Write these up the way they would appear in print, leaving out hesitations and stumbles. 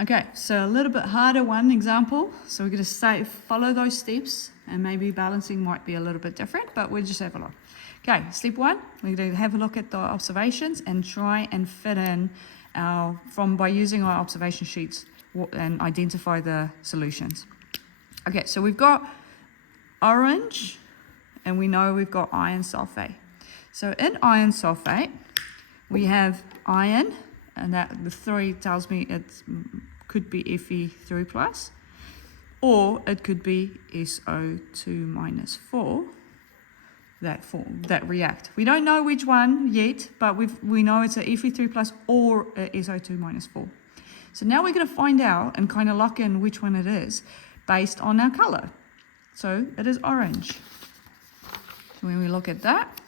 Okay, so a little bit harder one example. So we're going to follow those steps, and maybe balancing might be a little bit different, but we'll just have a look. Okay, step one, we're going to have a look at the observations and try and fit in by using our observation sheets and identify the solutions. Okay, so we've got orange, and we know we've got iron sulfate. So in iron sulfate, we have iron, and that the 3 tells me it could be Fe3 plus, or it could be SO2 minus 4 that react. We don't know which one yet, but we know it's a Fe3 plus or a SO2 minus 4. So now we're going to find out and kind of lock in which one it is based on our color. So it is orange. So when we look at that,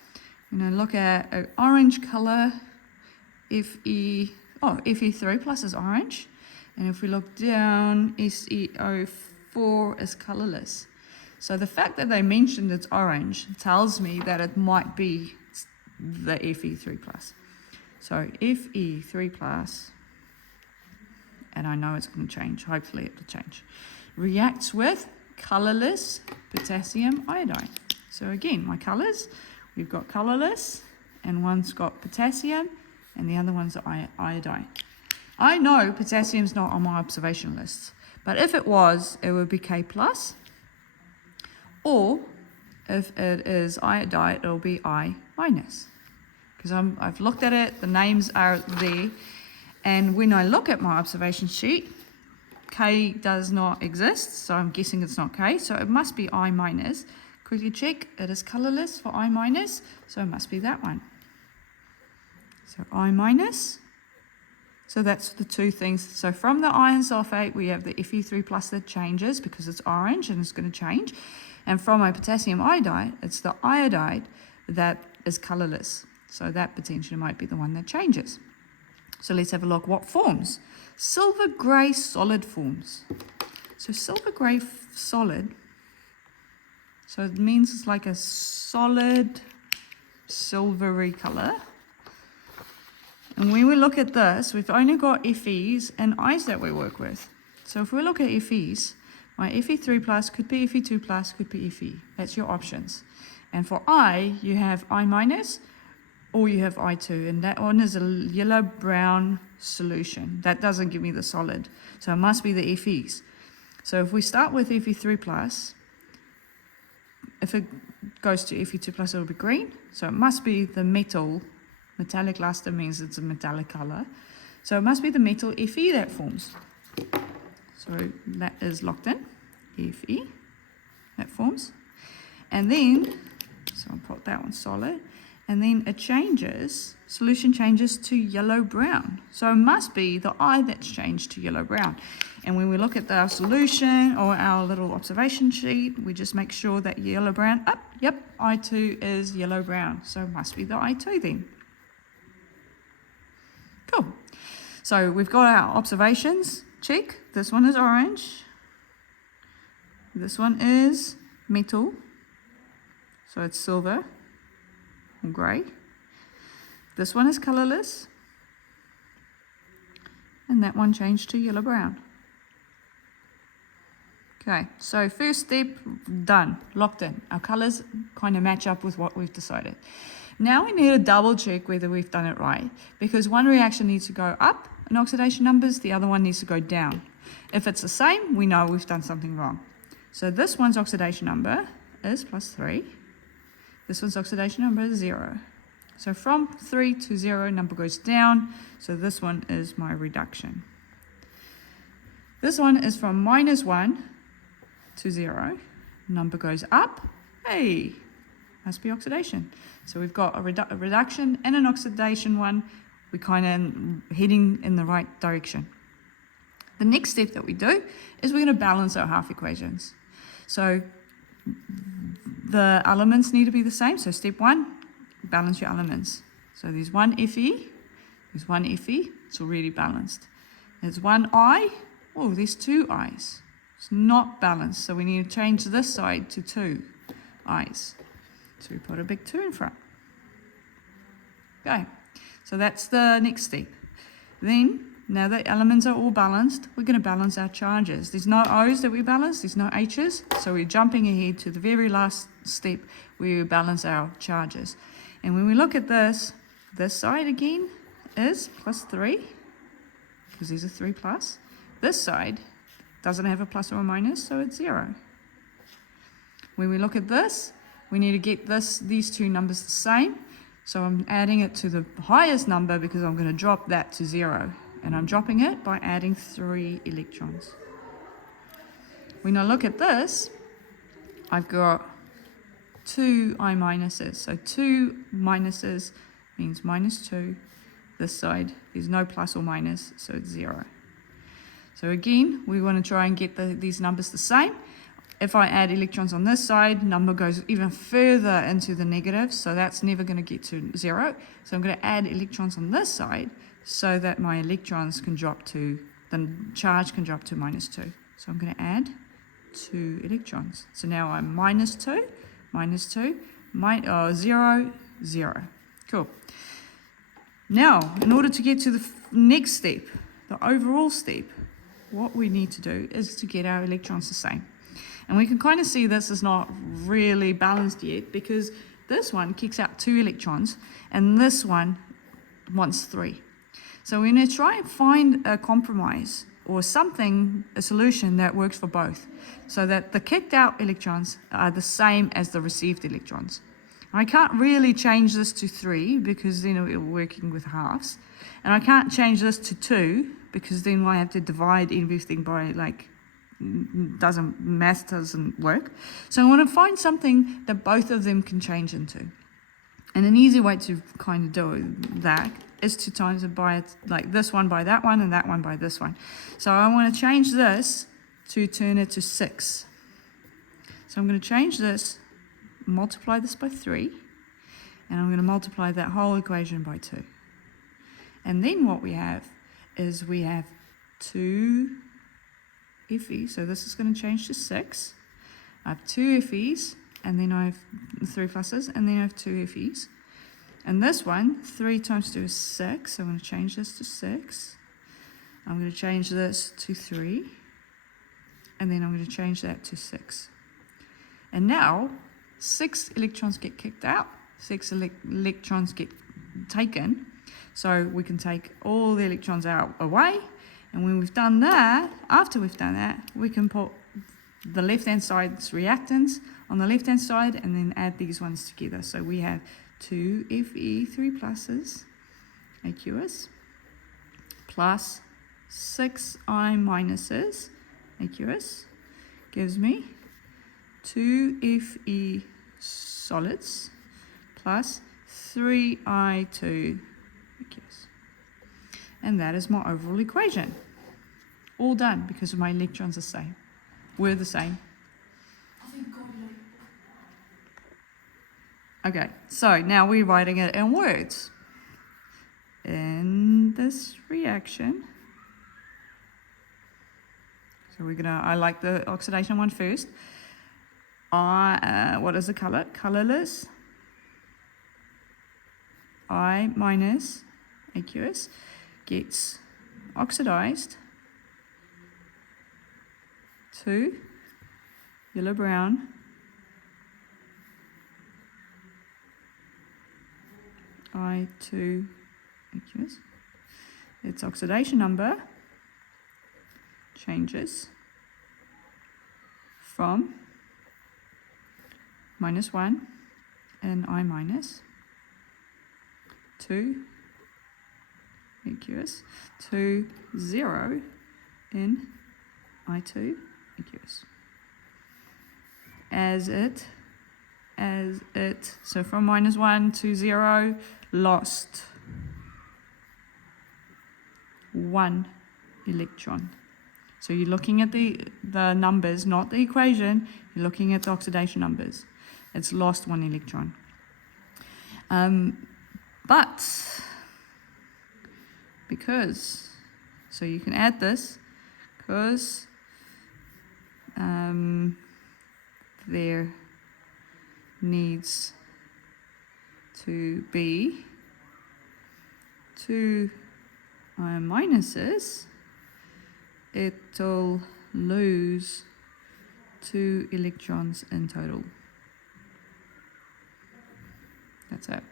we're going to look at an orange color. Fe3 plus is orange, and if we look down, SeO4 is colorless. So the fact that they mentioned it's orange tells me that it might be the Fe3 plus. So Fe3 plus, and I know it's going to change, hopefully it will change, reacts with colorless potassium iodide. So again, my colors, we've got colorless, and one's got potassium, and the other one's iodine. I know potassium's not on my observation list, but if it was, it would be K plus, or if it is iodide, it'll be I minus. Because I've looked at it, the names are there, and when I look at my observation sheet, K does not exist, so I'm guessing it's not K, so it must be I minus. Quickly check, it is colorless for I minus, so it must be that one. So I minus, so that's the two things. So from the iron sulfate, we have the Fe3 plus that changes because it's orange and it's going to change. And from my potassium iodide, it's the iodide that is colorless. So that potentially might be the one that changes. So let's have a look. What forms? Silver grey solid forms. So silver grey solid, so it means it's like a solid silvery color. And when we look at this, we've only got Fe's and I's that we work with. So if we look at Fe's, my Fe3 plus could be Fe2 plus, could be Fe. That's your options. And for I, you have I minus, or you have I2. And that one is a yellow-brown solution. That doesn't give me the solid. So it must be the Fe's. So if we start with Fe3 plus, if it goes to Fe2 plus, it'll be green. So it must be the metal. Metallic luster means it's a metallic color. So it must be the metal Fe that forms. So that is locked in. Fe, that forms. And then, so I'll put that one solid. And then it changes, solution changes to yellow-brown. So it must be the I that's changed to yellow-brown. And when we look at our solution or our little observation sheet, we just make sure that yellow-brown, yep, I2 is yellow-brown. So it must be the I2 then. Cool. So we've got our observations. Check. This one is orange. This one is metal. So it's silver or grey. This one is colorless. And that one changed to yellow-brown. Okay, so first step done, locked in. Our colors kind of match up with what we've decided. Now we need to double check whether we've done it right, because one reaction needs to go up in oxidation numbers, the other one needs to go down. If it's the same, we know we've done something wrong. So this one's oxidation number is +3. This one's oxidation number is 0. So from 3 to 0, number goes down. So this one is my reduction. This one is from -1 to 0. Number goes up. Hey, must be oxidation. So we've got a reduction and an oxidation one. We're kind of heading in the right direction. The next step that we do is we're going to balance our half equations. So the elements need to be the same. So step 1, balance your elements. So there's one Fe, there's one Fe, it's already balanced. There's one I, oh, there's two I's. It's not balanced, so we need to change this side to 2 I's. So we put a big 2 in front. Okay, so that's the next step. Then now the elements are all balanced, we're going to balance our charges. There's no O's that we balance, there's no H's, so we're jumping ahead to the very last step where we balance our charges. And when we look at this side again is plus 3, because there's a 3 plus. This side doesn't have a plus or a minus, so it's 0. When we look at this, we need to get these two numbers the same. So I'm adding it to the highest number because I'm going to drop that to 0. And I'm dropping it by adding 3 electrons. When I look at this, I've got 2 I minuses. So 2 minuses means minus 2. This side, there's no plus or minus, so it's 0. So again, we want to try and get these numbers the same. If I add electrons on this side, number goes even further into the negative, so that's never going to get to 0. So I'm going to add electrons on this side so that my electrons can drop to, the charge can drop to minus 2. So I'm going to add 2 electrons. So now I'm minus 2, 0, 0. Cool. Now, in order to get to the next step, the overall step, what we need to do is to get our electrons the same. And we can kind of see this is not really balanced yet because this one kicks out 2 electrons and this one wants 3. So we're going to try and find a compromise or something, a solution that works for both, so that the kicked out electrons are the same as the received electrons. I can't really change this to 3 because then we're working with halves. And I can't change this to 2 because then I have to divide everything by math doesn't work. So I want to find something that both of them can change into. And an easy way to kind of do that is to times it by like this one by that one and that one by this one. So I want to change this to turn it to 6. So I'm going to change this, multiply this by 3, and I'm going to multiply that whole equation by 2. And then what we have is we have 2 Fe's, so this is going to change to 6. I have 2 Fe's, and then I have 3 pluses, and then I have 2 Fe's. And this one, 3 times 2 is 6, so I'm going to change this to 6. I'm going to change this to 3, and then I'm going to change that to 6. And now, 6 electrons get kicked out, 6 electrons get taken, so we can take all the electrons out away. And when we've done that, after we've done that, we can put the left-hand side's reactants on the left-hand side and then add these ones together. So we have 2 Fe, 3 pluses, aqueous, plus 6 I minuses, aqueous, gives me 2 Fe solids, plus 3 I2 aqueous. And that is my overall equation. All done because my electrons are the same. We're the same. Okay, so now we're writing it in words. In this reaction, so I like the oxidation one first. What is the color? Colorless. I minus aqueous gets oxidized to yellow brown I2 aqueous. Its oxidation number changes from -1 in I minus to aqueous to 0 in I2 aqueous. So from -1 to 0, lost 1 electron. So you're looking at the numbers, not the equation, you're looking at the oxidation numbers. It's lost 1 electron. But because, so you can add this, because there needs to be 2 ion minuses, it'll lose 2 electrons in total. That's it.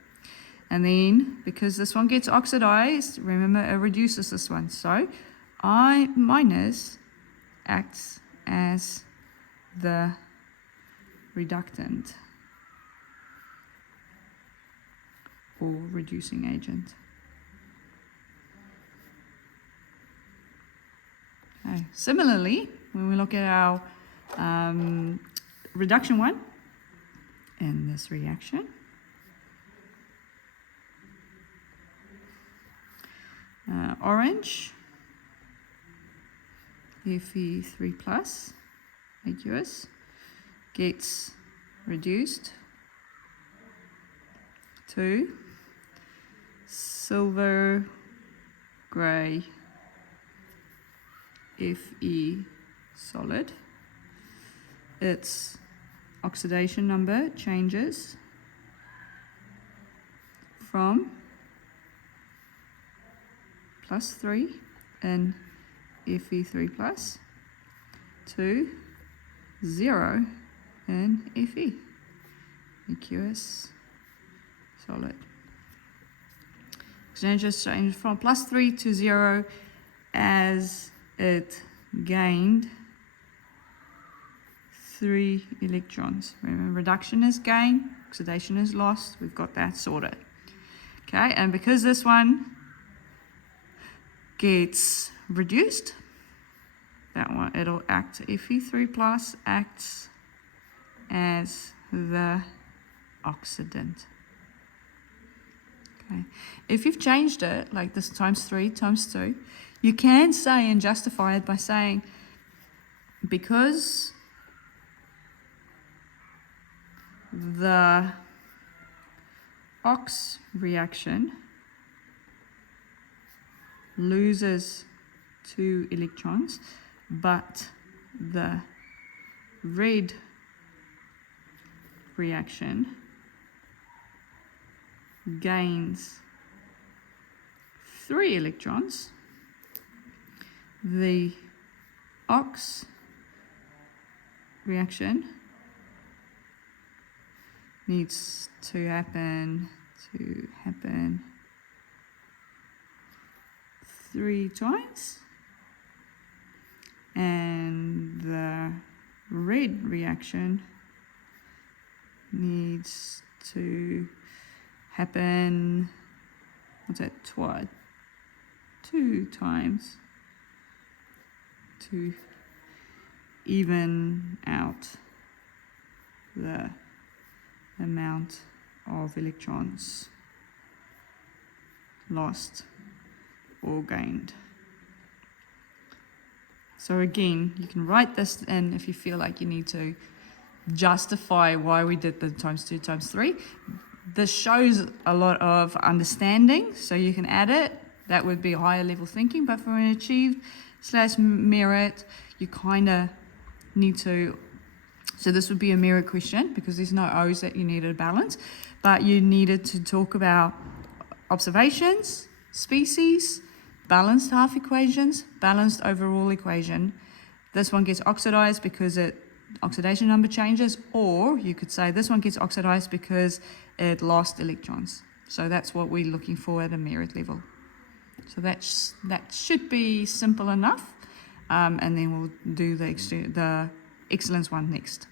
And then, because this one gets oxidized, remember it reduces this one. So I minus acts as the reductant or reducing agent. Okay. Similarly, when we look at our reduction one in this reaction, orange, Fe3 plus aqueous gets reduced to silver grey Fe solid. Its oxidation number changes from +3 in Fe3 plus to 0 in Fe, aqueous solid. Exchanges change from +3 to 0 as it gained 3 electrons. Remember, reduction is gain, oxidation is lost. We've got that sorted. Okay, and because this one gets reduced, that one, it'll act, Fe3 plus acts as the oxidant. Okay, if you've changed it, like this times 3 times 2, you can say and justify it by saying, because the ox reaction loses 2 electrons, but the red reaction gains 3 electrons. The ox reaction needs to happen 3 times, and the red reaction needs to happen, what's that, 2 times to even out the amount of electrons lost or gained. So again, you can write this in if you feel like you need to justify why we did the times 2 times 3. This shows a lot of understanding, so you can add it. That would be higher level thinking, but for an achieved / merit, you kind of need to, so this would be a merit question because there's no O's that you needed to balance, but you needed to talk about observations, species, balanced half equations, balanced overall equation. This one gets oxidized because oxidation number changes, or you could say this one gets oxidized because it lost electrons. So that's what we're looking for at a merit level. So that should be simple enough, and then we'll do the excellence one next.